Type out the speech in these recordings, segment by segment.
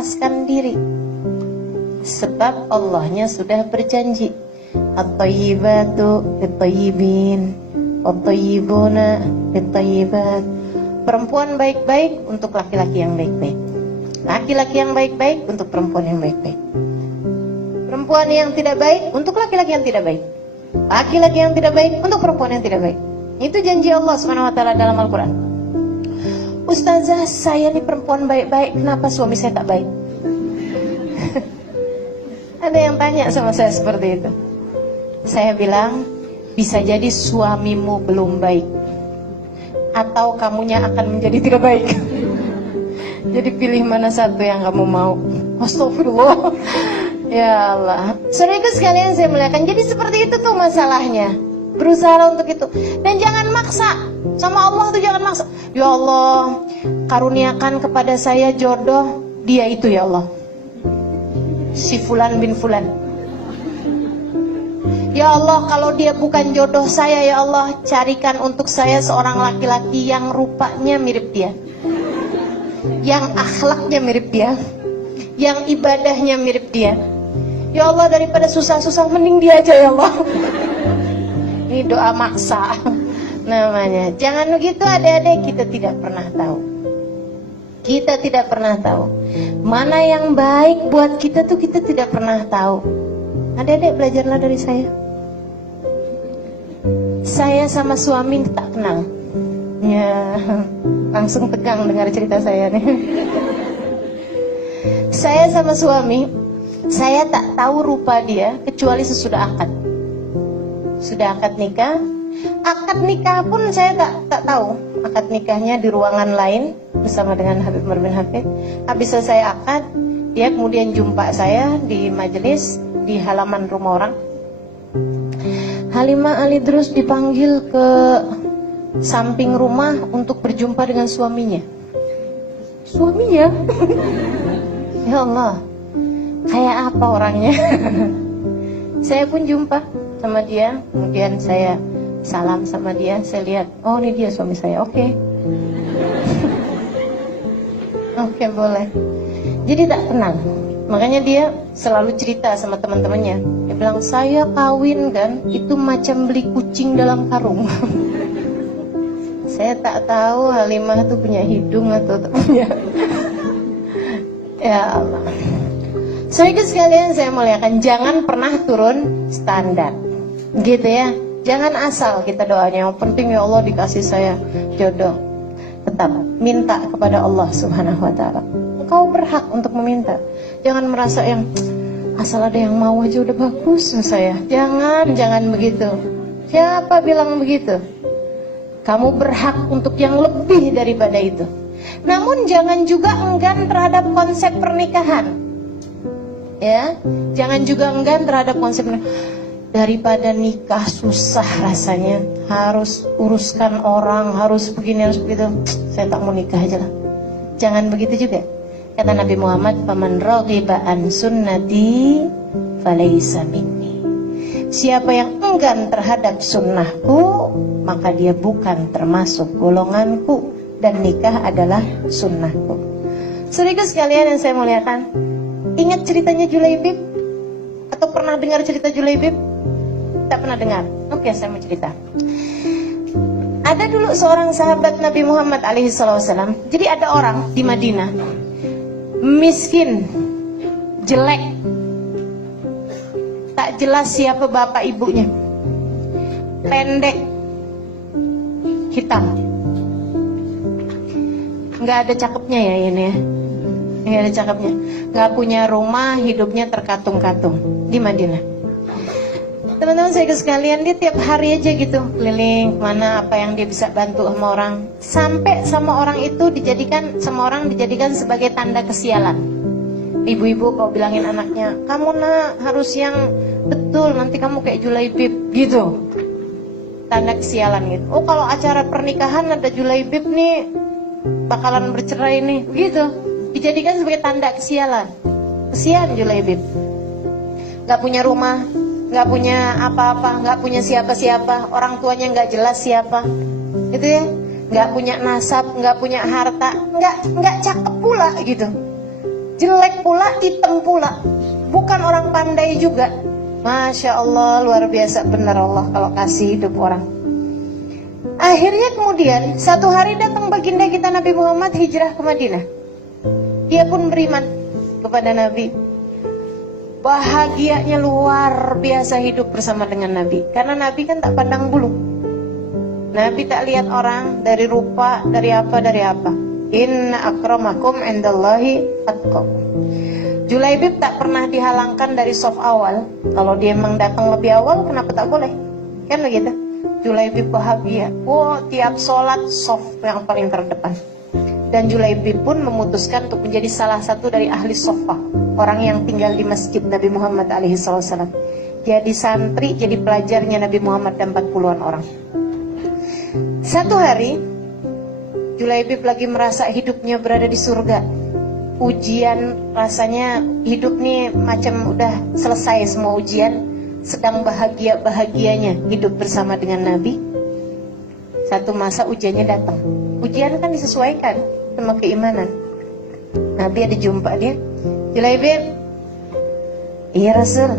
melepaskan diri. Sebab Allahnya sudah berjanji, at-thayyibatu lit-thayyibin, wat-thayyibuna lit-thayyibat. Perempuan baik-baik untuk laki-laki yang baik-baik, laki-laki yang baik-baik untuk perempuan yang baik-baik, perempuan yang tidak baik untuk laki-laki yang tidak baik, laki-laki yang tidak baik untuk perempuan yang tidak baik. Itu janji Allah Subhanahu wa taala dalam Al-Qur'an. Ustazah, saya ini perempuan baik-baik, kenapa suami saya tak baik? Ada yang tanya sama saya seperti itu. Saya bilang, bisa jadi suamimu belum baik, atau kamunya akan menjadi tidak baik. Jadi pilih mana satu yang kamu mau. Astagfirullah. Ya Allah. Saudaraku sekalian saya muliakan. Jadi seperti itu tuh masalahnya. Berusaha untuk itu. Dan jangan maksa. Sama Allah tuh jangan maksa. Ya Allah, karuniakan kepada saya jodoh dia itu ya Allah, si fulan bin fulan. Ya Allah, kalau dia bukan jodoh saya ya Allah, carikan untuk saya seorang laki-laki yang rupanya mirip dia, yang akhlaknya mirip dia, yang ibadahnya mirip dia. Ya Allah, daripada susah-susah mending dia aja ya Allah. Ini doa maksa namanya. Jangan begitu adik-adik, kita tidak pernah tahu. Kita tidak pernah tahu mana yang baik buat kita tuh, kita tidak pernah tahu. Adik-adik belajarlah dari saya. Saya sama suami tak kenal. Ya, langsung tegang dengar cerita saya nih. Saya sama suami, saya tak tahu rupa dia kecuali sesudah akad. Sudah akad nikah. Akad nikah pun saya tak tahu. Akad nikahnya di ruangan lain bersama dengan Habib Umar bin Hafid. Habis selesai akad, dia kemudian jumpa saya di majelis di halaman rumah orang. Halimah Ali Drus dipanggil ke samping rumah untuk berjumpa dengan suaminya. Suaminya? Ya Allah, kayak apa orangnya? Saya pun jumpa sama dia, kemudian saya salam sama dia, saya lihat, oh ini dia suami saya, oke. Oke, boleh. Jadi tak kenal. Makanya dia selalu cerita sama teman-temannya. Dia bilang, saya kawin kan, itu macam beli kucing dalam karung. Saya tak tahu Halimah tuh punya hidung atau tak punya. Ya Allah. Saudara sekalian saya muliakan, jangan pernah turun standar. Gitu ya. Jangan asal kita doanya, yang penting ya Allah dikasih saya jodoh. Tetap minta kepada Allah Subhanahu wa taala. Engkau berhak untuk meminta. Jangan merasa yang asal ada yang mau aja udah bagus saya. Jangan begitu. Siapa bilang begitu? Kamu berhak untuk yang lebih daripada itu. Namun jangan juga enggan terhadap konsep pernikahan. Ya, jangan juga enggan terhadap konsep pernikahan. Daripada nikah susah rasanya, harus uruskan orang, harus begini, harus begitu, saya tak mau nikah aja lah. Jangan begitu juga. Kata Nabi Muhammad, "Faman raghiba an sunnati falaysa minni." Siapa yang enggan terhadap sunnahku, maka dia bukan termasuk golonganku, dan nikah adalah sunnahku. Saudara sekalian yang saya muliakan, ingat ceritanya Julaibib? Atau pernah dengar cerita Julaibib? Tak pernah dengar. Oke, saya mau cerita. Ada dulu seorang sahabat Nabi Muhammad SAW. Jadi ada orang di Madinah, miskin, jelek, tak jelas siapa bapak ibunya, pendek, hitam, nggak ada cakepnya ya ini ya, nggak ada cakepnya, nggak punya rumah, hidupnya terkatung-katung di Madinah. Teman-teman saya sekalian, dia tiap hari aja gitu keliling kemana, apa yang dia bisa bantu sama orang, sampai sama orang itu dijadikan sebagai tanda kesialan. Ibu-ibu kalau bilangin anaknya, kamu nak harus yang betul, nanti kamu kayak Julaibib gitu, tanda kesialan gitu. Oh kalau acara pernikahan ada Julaibib nih, bakalan bercerai nih, gitu, dijadikan sebagai tanda kesialan. Kesian Julaibib, gak punya rumah, nggak punya apa-apa, nggak punya siapa-siapa, orang tuanya nggak jelas siapa, gitu ya, nggak punya nasab, nggak punya harta, nggak cakep pula gitu. jelek pula, hitam pula, bukan orang pandai juga. Masya Allah, luar biasa benar Allah kalau kasih hidup orang. Akhirnya kemudian satu hari datang baginda kita Nabi Muhammad hijrah ke Madinah. Dia pun beriman kepada Nabi. Bahagianya luar biasa hidup bersama dengan Nabi. Karena Nabi kan tak pandang bulu. Nabi tak lihat orang dari rupa, dari apa. Inna akramakum indallahi atqakum. Julaibib tak pernah dihalangkan dari saf awal. Kalau dia memang datang lebih awal, kenapa tak boleh? Kan begitu. Julaibib bahagia. Tiap sholat saf yang paling terdepan. Dan Julaibib pun memutuskan untuk menjadi salah satu dari ahli sofa, orang yang tinggal di masjid Nabi Muhammad alaihissalam. Jadi santri, jadi pelajarnya Nabi Muhammad dan 40-an orang. Satu hari Julaibib lagi merasa hidupnya berada di surga. Ujian, rasanya hidup nih macam udah selesai semua ujian. Sedang bahagianya hidup bersama dengan Nabi. Satu masa ujiannya datang. Ujian kan disesuaikan sama keimanan. Nabi ada jumpa dia. Julaibib, iya Rasul.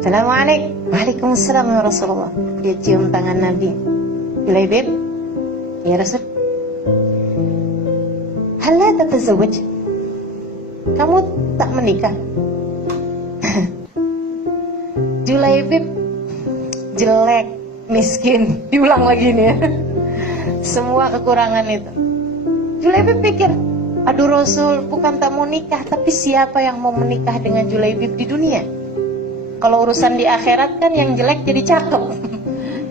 Assalamualaikum. Waalaikumsalam ya Rasulullah. Dia cium tangan Nabi. Julaibib, iya Rasul. Hal la tatazawwaj? Kamu tak menikah? Julaibib jelek, miskin. Diulang lagi nih ya. Semua kekurangan itu. Julaibib pikir, aduh Rasul, bukan tak mau nikah, tapi siapa yang mau menikah dengan Julaibib di dunia? Kalau urusan di akhirat kan yang jelek jadi cakep.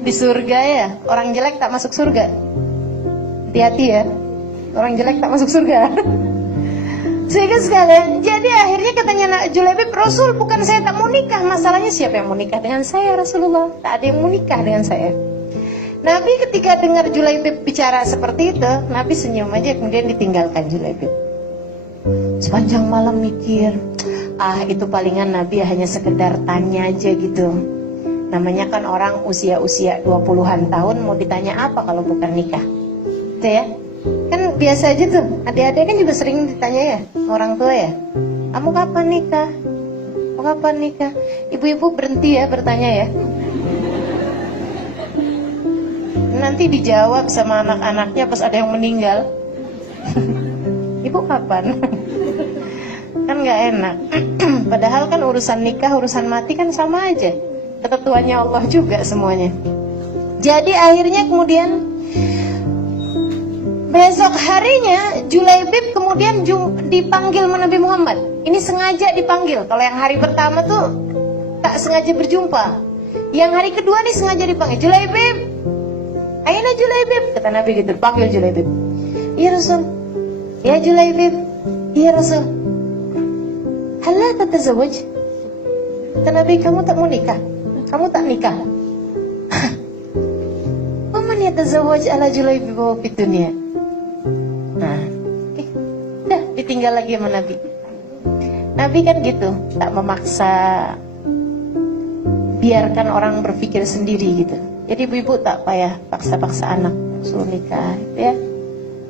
Di surga ya, orang jelek tak masuk surga. Hati-hati ya, orang jelek tak masuk surga. Sehingga sekalian, jadi akhirnya katanya Julaibib, Rasul, bukan saya tak mau nikah, masalahnya siapa yang mau nikah dengan saya Rasulullah? Tak ada yang mau nikah dengan saya. Nabi ketika dengar Julaibib bicara seperti itu, Nabi senyum aja, kemudian ditinggalkan Julaibib. Sepanjang malam mikir, itu palingan Nabi hanya sekedar tanya aja gitu. Namanya kan orang usia-usia 20-an tahun, mau ditanya apa kalau bukan nikah? Itu ya, kan biasa aja tuh, adik-adik kan juga sering ditanya ya, orang tua ya, kamu kapan nikah? Kamu kapan nikah? Ibu-ibu berhenti ya bertanya ya. Nanti dijawab sama anak-anaknya pas ada yang meninggal. Ibu kapan? Kan gak enak. Padahal kan urusan nikah, urusan mati kan sama aja. Ketentuannya Allah juga semuanya. Jadi akhirnya kemudian besok harinya Julaibib kemudian dipanggil sama Nabi Muhammad. Ini sengaja dipanggil. Kalau yang hari pertama tuh tak sengaja berjumpa. Yang hari kedua nih sengaja dipanggil. Julaibib, aina Julaibib, kata Nabi gitu, panggil Julaibib. Iya Rasul. Ya Julaibib, iya Rasul. Hal la tatazawwaj? Kata Nabi, kamu tak mau nikah? Kamu tak nikah? Waman yatazawwaj ala Julaibib wa fid dunya? Nah, udah ditinggal lagi sama Nabi. Nabi kan gitu, tak memaksa, biarkan orang berpikir sendiri gitu. Jadi ibu-ibu tak payah paksa-paksa anak suruh nikah, ya.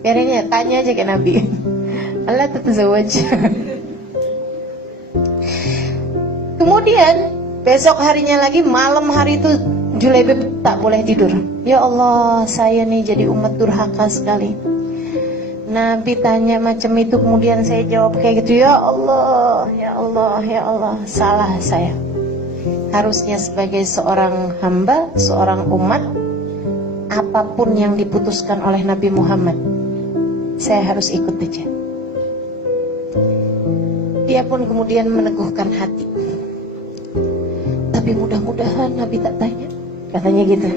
Biarin ya, tanya aja ke Nabi. Allah tatazawwaj. Kemudian besok harinya lagi, malam hari itu Julaibib tak boleh tidur. Ya Allah, saya nih jadi umat durhaka sekali. Nabi tanya macam itu, kemudian saya jawab kayak gitu. Ya Allah, ya Allah, ya Allah, salah saya. Harusnya sebagai seorang hamba, seorang umat, apapun yang diputuskan oleh Nabi Muhammad, saya harus ikut aja. Dia pun kemudian meneguhkan hati. Tapi mudah-mudahan Nabi tak tanya, katanya gitu.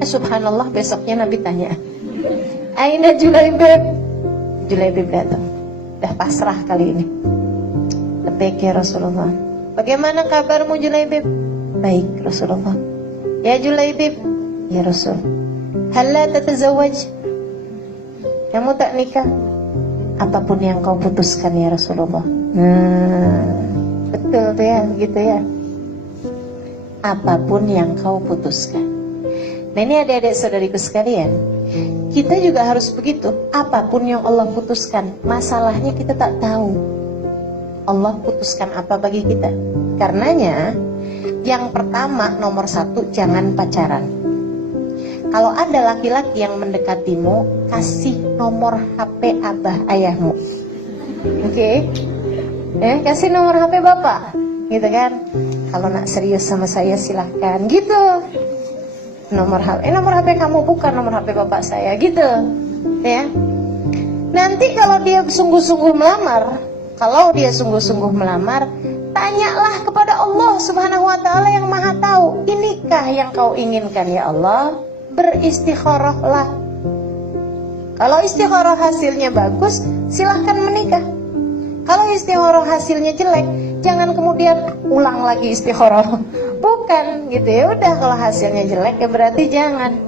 Subhanallah, besoknya Nabi tanya, aina Julaibib? Julaibib datang. Dah pasrah kali ini. Labbaik ya Rasulullah. Bagaimana kabarmu Julaibib? Baik Rasulullah. Ya Julaibib, ya Rasul. Hal la tatazawwaj? Kamu tak nikah? Apapun yang kau putuskan ya Rasulullah. Betul tuh ya, gitu ya. Apapun yang kau putuskan. Nah ini adik-adik saudariku sekalian, kita juga harus begitu. Apapun yang Allah putuskan, masalahnya kita tak tahu. Allah putuskan apa bagi kita. Karenanya yang pertama, nomor 1, jangan pacaran. Kalau ada laki-laki yang mendekatimu, kasih nomor HP abah ayahmu. Oke? Kasih nomor HP bapak, gitu kan? Kalau nak serius sama saya silahkan, gitu. Nomor HP kamu, bukan nomor HP bapak saya, gitu. Ya. Nanti kalau dia sungguh-sungguh melamar, tanyalah kepada Allah Subhanahu wa taala yang Maha tahu. Inikah yang kau inginkan ya Allah? Beristikharahlah. Kalau istikharah hasilnya bagus, silahkan menikah. Kalau istikharah hasilnya jelek, jangan kemudian ulang lagi istikharah. Bukan, gitu ya. Udah, kalau hasilnya jelek ya berarti jangan.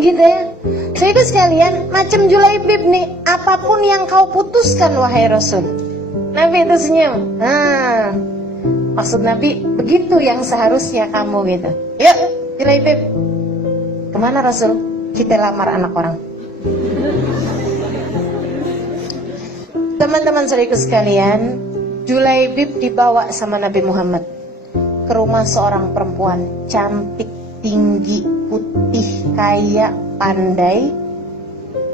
Gitu ya. Jadi sekalian, macam Julaibib nih, apapun yang kau putuskan wahai Rasul. Nabi itu senyum. Nah, maksud Nabi, begitu yang seharusnya kamu gitu. Yuk, Julaibib. Kemana Rasul? Kita lamar anak orang. Teman-teman saudaraku sekalian, Julaibib dibawa sama Nabi Muhammad ke rumah seorang perempuan cantik, tinggi, putih, kaya, pandai,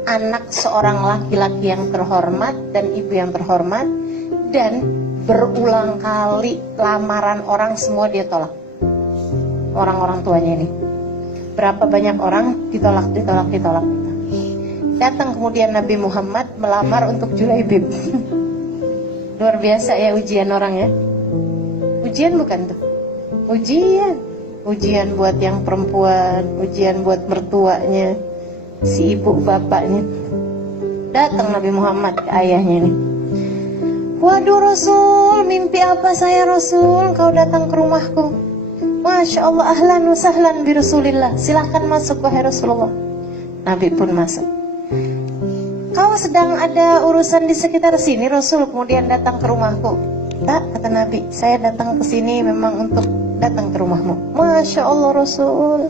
anak seorang laki-laki yang terhormat dan ibu yang terhormat, dan berulang kali lamaran orang semua dia tolak. Orang-orang tuanya ini. Berapa banyak orang ditolak. Datang kemudian Nabi Muhammad melamar untuk Julaibib. Luar biasa ya ujian orang ya. Ujian bukan tuh. Ujian buat yang perempuan, ujian buat mertuanya, si ibu bapaknya. Datang Nabi Muhammad ke ayahnya nih. Waduh Rasul, mimpi apa saya Rasul? Kau datang ke rumahku. Masya Allah, ahlan wa sahlan bi Rasulillah. Silahkan masuk wahai Rasulullah. Nabi pun masuk. Kau sedang ada urusan di sekitar sini Rasul, kemudian datang ke rumahku. Tak, kata Nabi, saya datang ke sini memang untuk datang ke rumahmu. Masya Allah Rasul,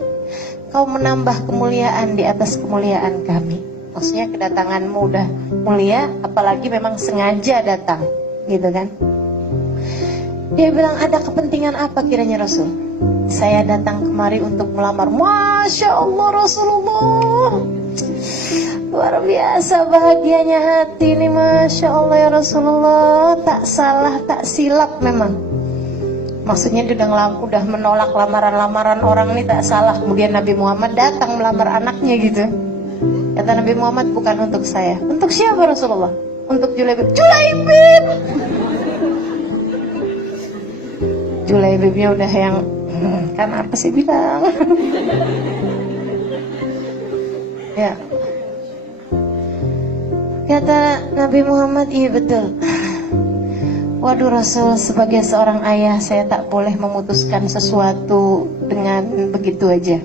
kau menambah kemuliaan di atas kemuliaan kami. Maksudnya kedatanganmu udah mulia, apalagi memang sengaja datang, gitu kan. Dia bilang, ada kepentingan apa kiranya Rasul? Saya datang kemari untuk melamar. Masya Allah Rasulullah, luar biasa bahagianya hati ini. Masya Allah ya Rasulullah. Tak salah, tak silap memang. Maksudnya dia udah menolak lamaran-lamaran orang ini, tak salah. Kemudian Nabi Muhammad datang melamar anaknya gitu. Kata Nabi Muhammad, bukan untuk saya. Untuk siapa Rasulullah? Untuk Julaibib. Julaibib! Julaibibnya udah yang kan apa sih bilang. Ya. Kata Nabi Muhammad, iya betul. Waduh Rasul, sebagai seorang ayah saya tak boleh memutuskan sesuatu dengan begitu aja.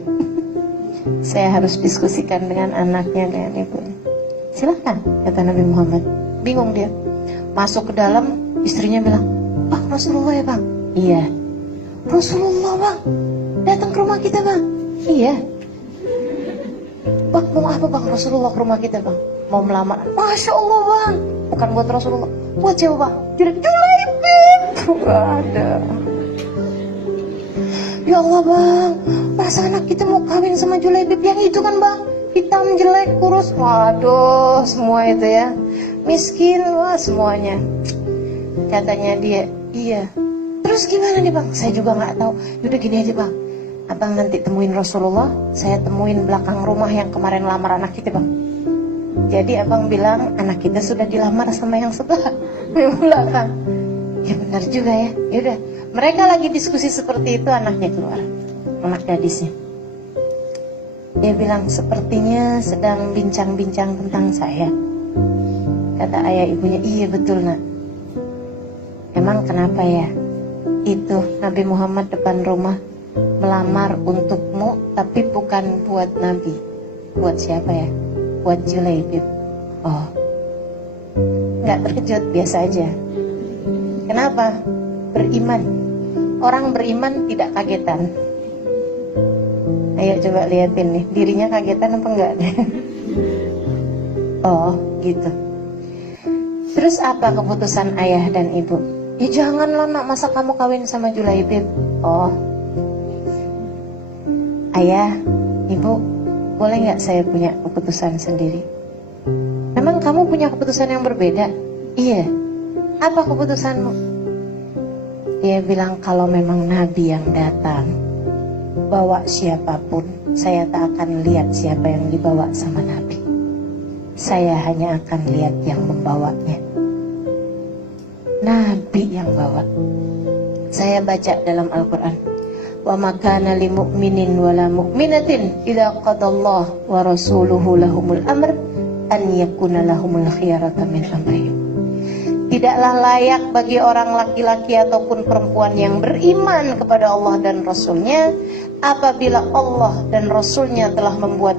Saya harus diskusikan dengan anaknya, dengan ibunya. Silahkan, kata Nabi Muhammad. Bingung dia. Masuk ke dalam, istrinya bilang, Bang Rasulullah ya bang? Iya. Rasulullah bang, datang ke rumah kita bang? Iya. Bang mau apa bang Rasulullah ke rumah kita bang? Mau melamar. Masya Allah bang, bukan buat Rasulullah, buat siapa bang? Julaibib. Gak ada. Ya Allah bang, pas anak kita mau kawin sama Julaibib yang itu kan bang, hitam, jelek, kurus. Waduh, semua itu ya, miskin, wah semuanya. Katanya dia, iya. Terus gimana nih bang? Saya juga nggak tahu. Yaudah gini aja bang, abang nanti temuin Rasulullah, saya temuin belakang rumah yang kemarin lamar anak kita bang. Jadi abang bilang anak kita sudah dilamar sama yang sebelah di belakang. Ya benar juga ya. Yaudah, mereka lagi diskusi seperti itu, anaknya keluar, anak gadisnya. Dia bilang, sepertinya sedang bincang-bincang tentang saya. Kata ayah ibunya, iya betul nak. Emang kenapa ya? Itu Nabi Muhammad depan rumah melamar untukmu, tapi bukan buat Nabi. Buat siapa ya? Buat Julaibib. Oh, gak terkejut, biasa aja. Kenapa? Beriman. Orang beriman tidak kagetan. Ayo coba liatin nih, dirinya kagetan apa enggak? Oh gitu. Terus apa keputusan ayah dan ibu? Ya janganlah nak, masa kamu kawin sama Julaibib? Oh, ayah, ibu, boleh nggak saya punya keputusan sendiri? Memang kamu punya keputusan yang berbeda? Iya. Apa keputusanmu? Dia bilang kalau memang Nabi yang datang, bawa siapapun, saya tak akan lihat siapa yang dibawa sama Nabi. Saya hanya akan lihat yang membawanya. Nabi yang bawa. Saya baca dalam Al-Quran, wa makana li mu'minin wala mu'minatin idza qadallahu wa rasuluhu lahumul amr an yakuna lahumul khiyarata min amrihim. Tidaklah layak bagi orang laki-laki ataupun perempuan yang beriman kepada Allah dan Rasulnya apabila Allah dan Rasulnya telah membuat